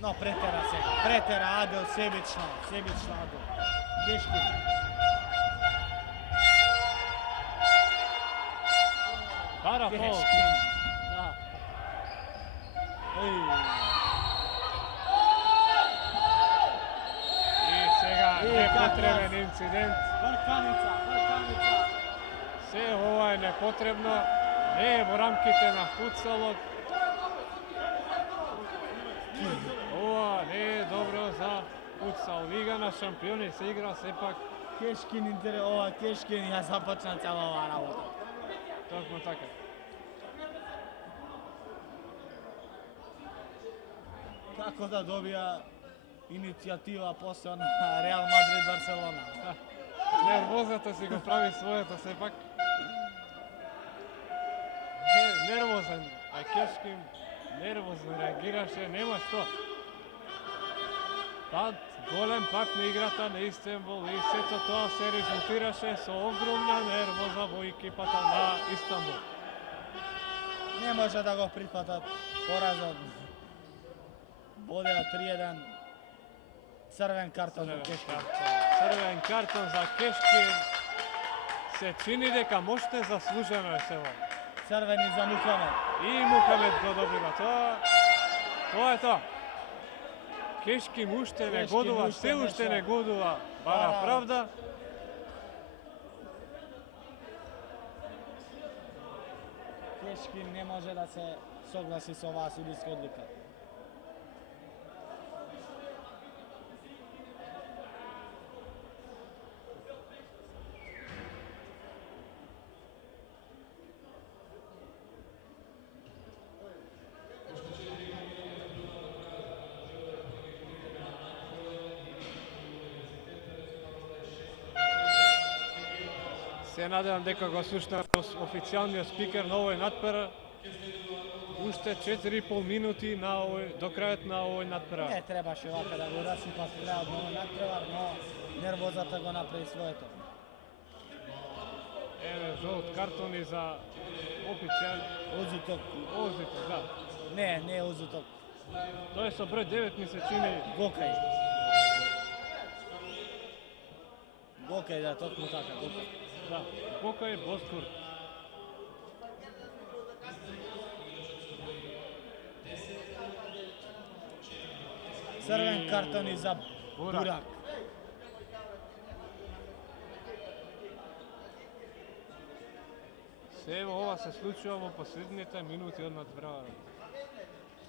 No, pretera сега. Pretera Adel, sebično Adel. Keškin. Para fol. Keškin. Da. Ej. I сега I nepotreban kakva- incident. Vrkanica. Sve ovo je nepotrebno. Ne je во рамките на футсалот. Ова не е добро за футсал. Лига на шампиони се игра сепак. Keškin, ja započnem cela ova работа. Токму така. Kako da dobija inicijativa после на Реал Мадрид Барселона. Нервозата си го прави своето сепак. Нервозен, а Кешкин нервозно реагираше, нема што. Пад, голем пак на играта на Истанбул и сето тоа се резултираше со огромна нервоза во екипата на Истанбул. Не може да го прифатат поразот. Бодеа 3-1. Црвен картон за Кешкин. Црвен картон за Кешкин. Се чини дека можете заслужено е сево. Црвени за Мухамед. И Мухамед го добива. Тоа е тоа. Кешкин уште не Кешкин годува, уште се уште нешто. не годува. Бара правда. Кешкин не може да се согласи со оваа судиска одлука. Се надевам дека го слушна официјалниот спикер на овој надпревар. Уште 4,5 минути на до крајот на овој надпревар. Не требаше вака да го расипат крајот на овој надпревар, но нервозата го направи своето. Еве жолт картон и за официјал Озуток. Озито, да. Не е Озуток. Тој е со број 9 ми се чини. Гокај. Гокај, да, токму така, Гокај. Да, Гокај Бозкур. Црвен картон и за Бурак. Бурак. Се ова се случува во последните минути од надпреварот.